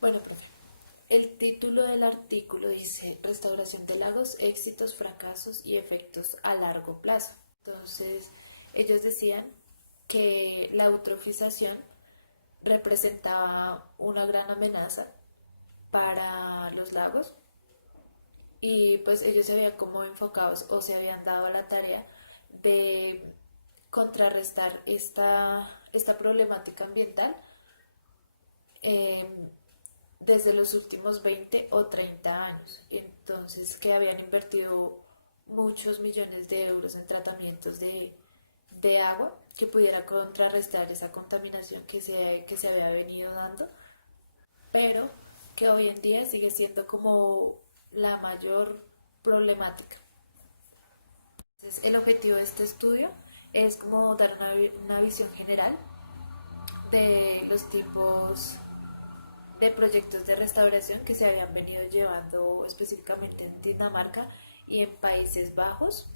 Bueno, profe, el título del artículo dice Restauración de lagos, éxitos, fracasos y efectos a largo plazo. Entonces, ellos decían que la eutrofización representaba una gran amenaza para los lagos y pues ellos se habían como enfocados o se habían dado a la tarea de contrarrestar esta problemática ambiental eh, desde los últimos 20 o 30 años. Entonces, que habían invertido muchos millones de euros en tratamientos de agua que pudiera contrarrestar esa contaminación que se había venido dando, pero que hoy en día sigue siendo como la mayor problemática. Entonces, el objetivo de este estudio es como dar una visión general de los tipos de proyectos de restauración que se habían venido llevando específicamente en Dinamarca y en Países Bajos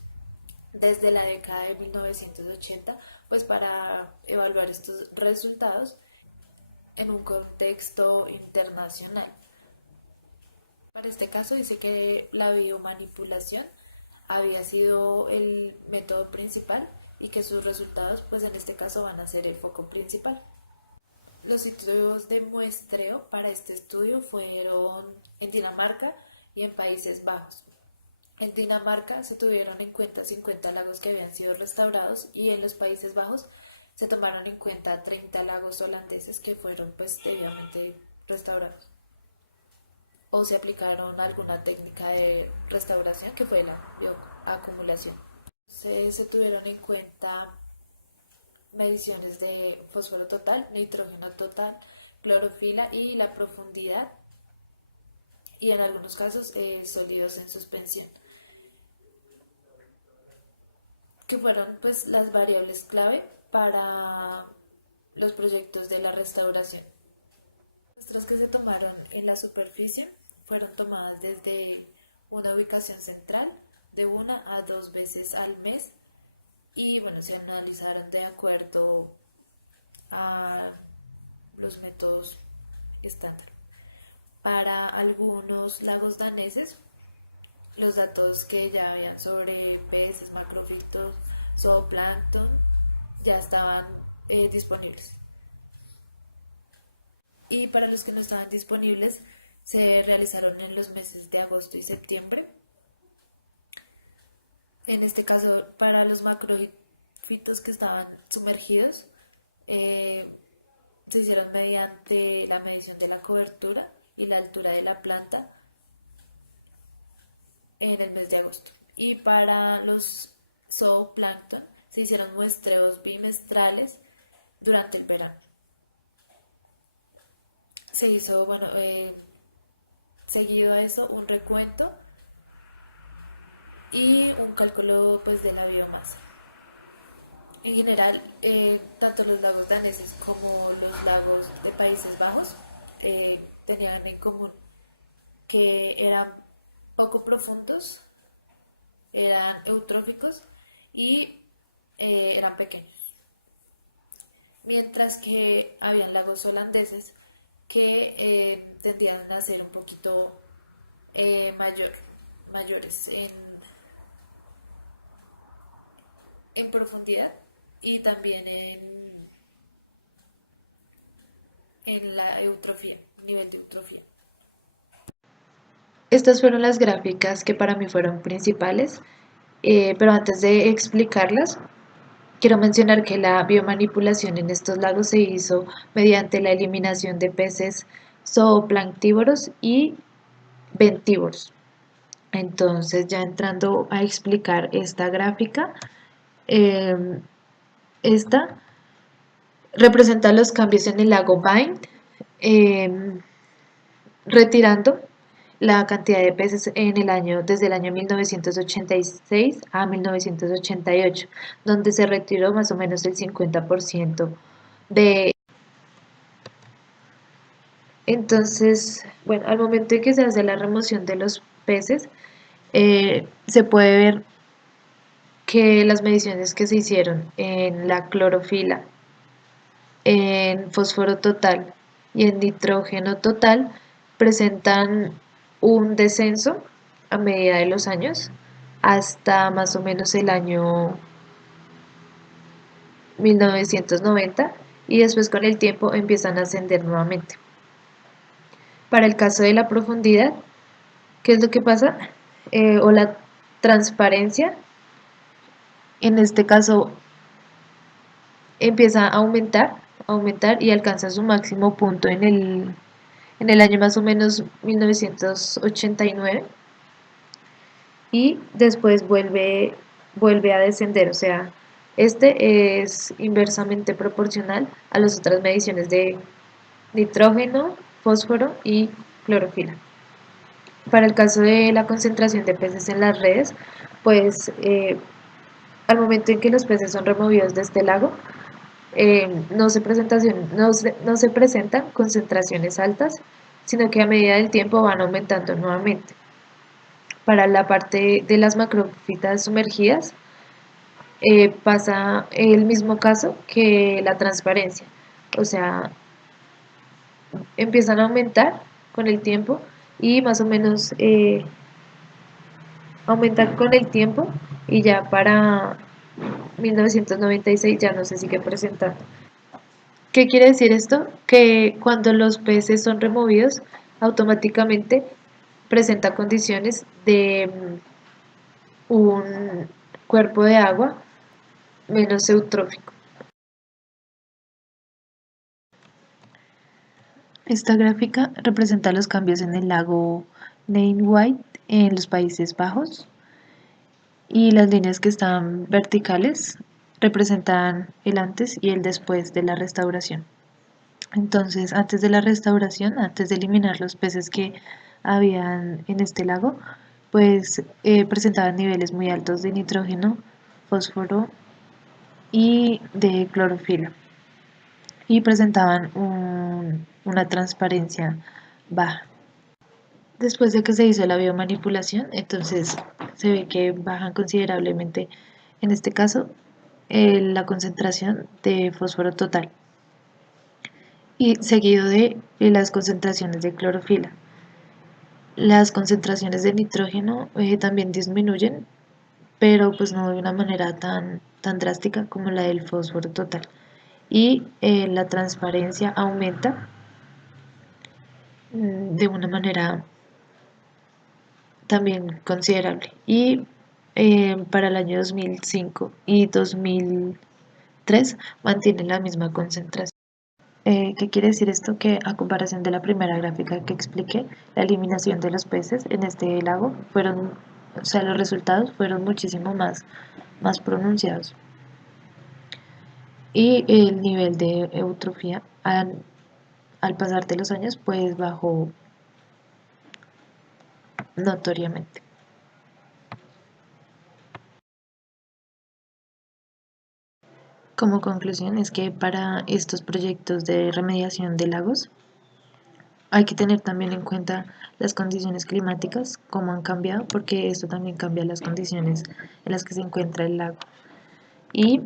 desde la década de 1980, pues para evaluar estos resultados en un contexto internacional. Para este caso dice que la biomanipulación había sido el método principal y que sus resultados pues en este caso van a ser el foco principal. Los sitios de muestreo para este estudio fueron en Dinamarca y en Países Bajos. En Dinamarca se tuvieron en cuenta 50 lagos que habían sido restaurados y en los Países Bajos se tomaron en cuenta 30 lagos holandeses que fueron pues debidamente restaurados o se aplicaron alguna técnica de restauración que fue la bioacumulación. Se tuvieron en cuenta mediciones de fósforo total, nitrógeno total, clorofila y la profundidad y en algunos casos sólidos en suspensión, que fueron pues las variables clave para los proyectos de la restauración. Las muestras que se tomaron en la superficie fueron tomadas desde una ubicación central de una a dos veces al mes y bueno, se analizaron de acuerdo a los métodos estándar. Para algunos lagos daneses, los datos que ya habían sobre peces, macrofitos, zooplancton ya estaban disponibles. Y para los que no estaban disponibles, se realizaron en los meses de agosto y septiembre. En este caso, para los macrofitos que estaban sumergidos, eh, se hicieron mediante la medición de la cobertura y la altura de la planta en el mes de agosto. Y para los zooplancton se hicieron muestreos bimestrales durante el verano. Se hizo, bueno, seguido a eso, un recuento y un cálculo pues de la biomasa. En general, tanto los lagos daneses como los lagos de Países Bajos tenían en común que eran poco profundos, eran eutróficos y eran pequeños. Mientras que habían lagos holandeses que tendían a ser un poquito mayores en profundidad y también en la eutrofía, nivel de eutrofía. Estas fueron las gráficas que para mí fueron principales, pero antes de explicarlas, quiero mencionar que la biomanipulación en estos lagos se hizo mediante la eliminación de peces zooplanctívoros y bentívoros. Entonces, ya entrando a explicar esta gráfica, eh, esta representa los cambios en el lago Bind, eh, retirando la cantidad de peces en el año, desde el año 1986 a 1988, donde se retiró más o menos el 50% de... Entonces, bueno, al momento en que se hace la remoción de los peces, se puede ver que las mediciones que se hicieron en la clorofila, en fósforo total y en nitrógeno total presentan un descenso a medida de los años hasta más o menos el año 1990 y después con el tiempo empiezan a ascender nuevamente. Para el caso de la profundidad, ¿qué es lo que pasa? O la transparencia, en este caso empieza a aumentar y alcanza su máximo punto en el año más o menos 1989 y después vuelve a descender, o sea, este es inversamente proporcional a las otras mediciones de nitrógeno, fósforo y clorofila. Para el caso de la concentración de peces en las redes, pues al momento en que los peces son removidos de este lago, no se presentan concentraciones altas, sino que a medida del tiempo van aumentando nuevamente. Para la parte de las macrofitas sumergidas, pasa el mismo caso que la transparencia, o sea, empiezan a aumentar con el tiempo y más o menos aumentan con el tiempo y ya para 1996 ya no se sigue presentando. ¿Qué quiere decir esto? Que cuando los peces son removidos, automáticamente presenta condiciones de un cuerpo de agua menos eutrófico. Esta gráfica representa los cambios en el lago White en los Países Bajos y las líneas que están verticales representan el antes y el después de la restauración. Entonces, antes de la restauración, antes de eliminar los peces que habían en este lago, pues presentaban niveles muy altos de nitrógeno, fósforo y de clorofila y presentaban una transparencia baja. Después de que se hizo la biomanipulación, entonces se ve que bajan considerablemente, en este caso, la concentración de fósforo total y seguido de las concentraciones de clorofila. Las concentraciones de nitrógeno también disminuyen, pero pues no de una manera tan drástica como la del fósforo total. Y la transparencia aumenta de una manera también considerable. Y para el año 2005 y 2003 mantiene la misma concentración. ¿Qué quiere decir esto? Que a comparación de la primera gráfica que expliqué, la eliminación de los peces en este lago fueron, o sea, los resultados fueron muchísimo más pronunciados. Y el nivel de eutrofía al pasar de los años, pues bajó notoriamente. Como conclusión es que para estos proyectos de remediación de lagos hay que tener también en cuenta las condiciones climáticas, cómo han cambiado, porque esto también cambia las condiciones en las que se encuentra el lago. Y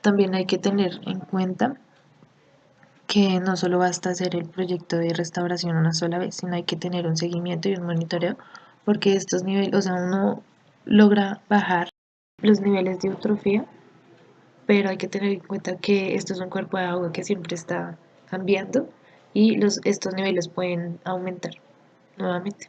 también hay que tener en cuenta que no solo basta hacer el proyecto de restauración una sola vez, sino hay que tener un seguimiento y un monitoreo, porque estos niveles, o sea, uno logra bajar los niveles de eutrofía, pero hay que tener en cuenta que esto es un cuerpo de agua que siempre está cambiando y estos niveles pueden aumentar nuevamente.